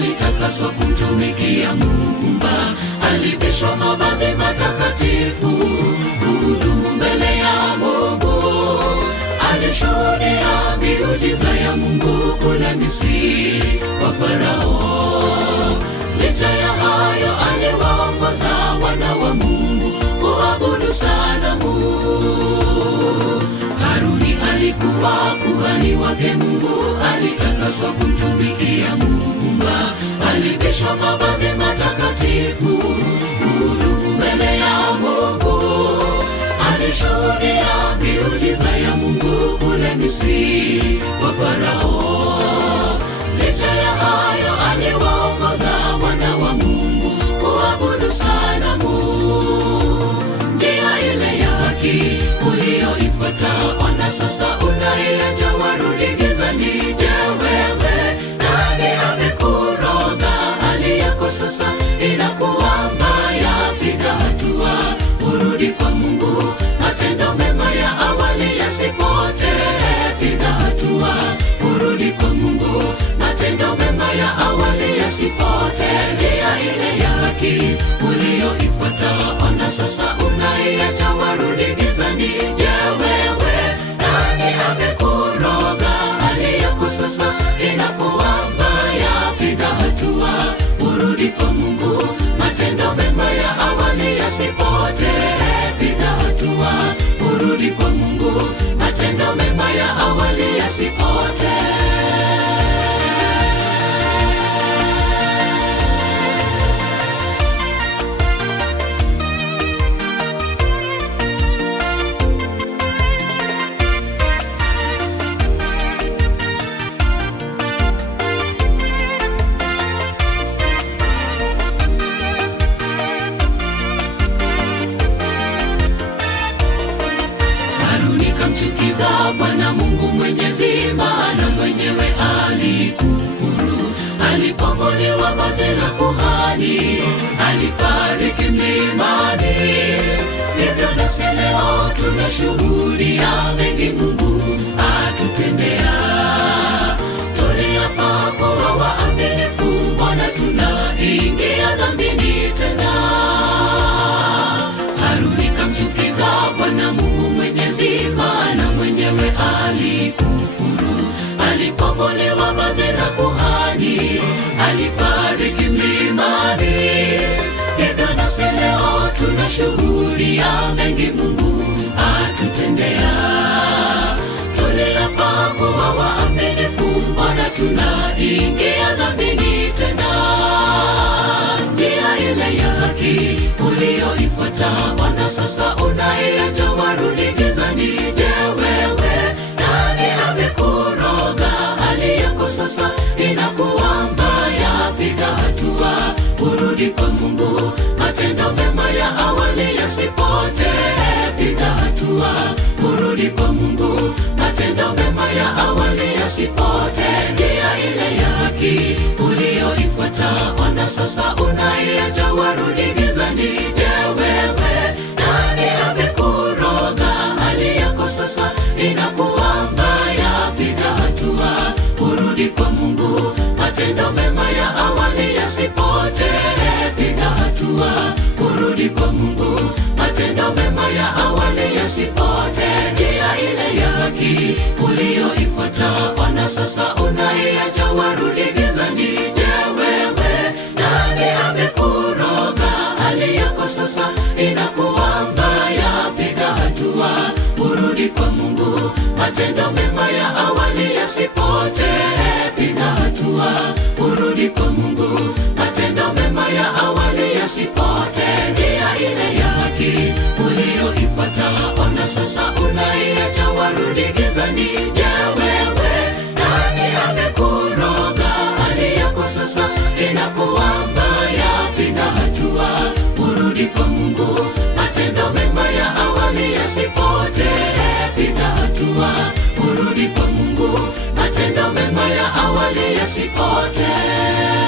alitakaswa kumtumikia Muumba. Alivishwa mavazi matakatifu kuhudumu mbele ya Mungu. Alishuhudia miujiza ya Mungu kule Misri kwa Farao. Licha ya hayo aliwaongoza wana wa Mungu kuabudu sanamu. Haruni alikuwa kuhani wake Mungu, alitakaswa kumtumikia Muumba. Alivishwa mavazi matakatifu kuhudumu mbele ya Mungu. Alishuhudia miujiza ya Mungu kule Misri kwa Farao. Licha ya hayo aliwaongoza wana wa Mungu kuabudu sanamu. Njia ile ya haki uliyoifuata, ona sasa unaiacha, warudi gizani. Je, wewe nani amekuroga? Hali yako sasa inakuwa mbaya. Piga hatua, urudi kwa Mungu, matendo mema ya awali yasipotee. Piga hatua, urudi kwa Mungu, matendo mema ya awali yasipotee. Njia ile ya haki uliyoifuata, ona sasa unaiacha, warudi gizani. Je, wewe nani amekuroga? Hali yako sasa inakuwa mbaya. Piga hatua, urudi kwa Mungu, matendo mema ya awali yasipotee. Piga hatua, urudi kwa Mungu, matendo mema ya awali yasipotee. Kamchukiza Bwana Mungu Mwenyezi, maana mwenyewe alikufuru. Alipovuliwa vazi la kuhani, alifariki mlimani. Hivyo nasi leo tunashuhudia mengi Mungu atutendea. Tuliapa kuwa waaminifu, Bwana tunaingia dhambini tena. Haruni kamchukiza Bwana Mungu Mwenyezi, maana mwenyewe alikufuru. Alipovuliwa vazi la kuhani, alifariki mlimani. Hivyo nasi leo tunashuhudia mengi Mungu atutendea. Tuliapa kuwa waaminifu, Bwana tunaingia dhambini tena. Njia ile ya haki uliyoifuata, ona sasa unaiacha, warudi gizani. Je, wewe nani amekuroga? Hali yako sasa inakuwa mbaya. Piga hatua, urudi kwa Mungu, matendo mema ya awali yasipotee. Piga hatua, urudi kwa Mungu, matendo mema ya awali yasipotee. Njia ile ya haki uliyoifuata, ona sasa unaiacha, warudi gizani. Je, wewe nani amekuroga? Hali yako sasa inakuwa mbaya. Piga hatua, urudi kwa Mungu, matendo mema ya awali yasipotee. Piga hatua, urudi kwa Mungu, matendo mema ya awali yasipotee. Njia ile ya haki uliyoifuata, ona sasa unaiacha, warudi gizani. Je, wewe nani amekuroga? Hali yako sasa inakuwa mbaya. Piga hatua, urudi kwa Mungu, matendo mema ya awali yasipotee. Piga hatua, urudi kwa Mungu, matendo mema ya awali yasipotee. Njia ile ya haki uliyoifuata, ona sasa unaiacha, warudi gizani. Je, wewe nani amekuroga? Hali yako sasa inakuwa mbaya. Piga hatua, urudi kwa Mungu, matendo mema ya awali yasipotee. Piga hatua, urudi kwa Mungu, matendo mema ya awali yasipotee.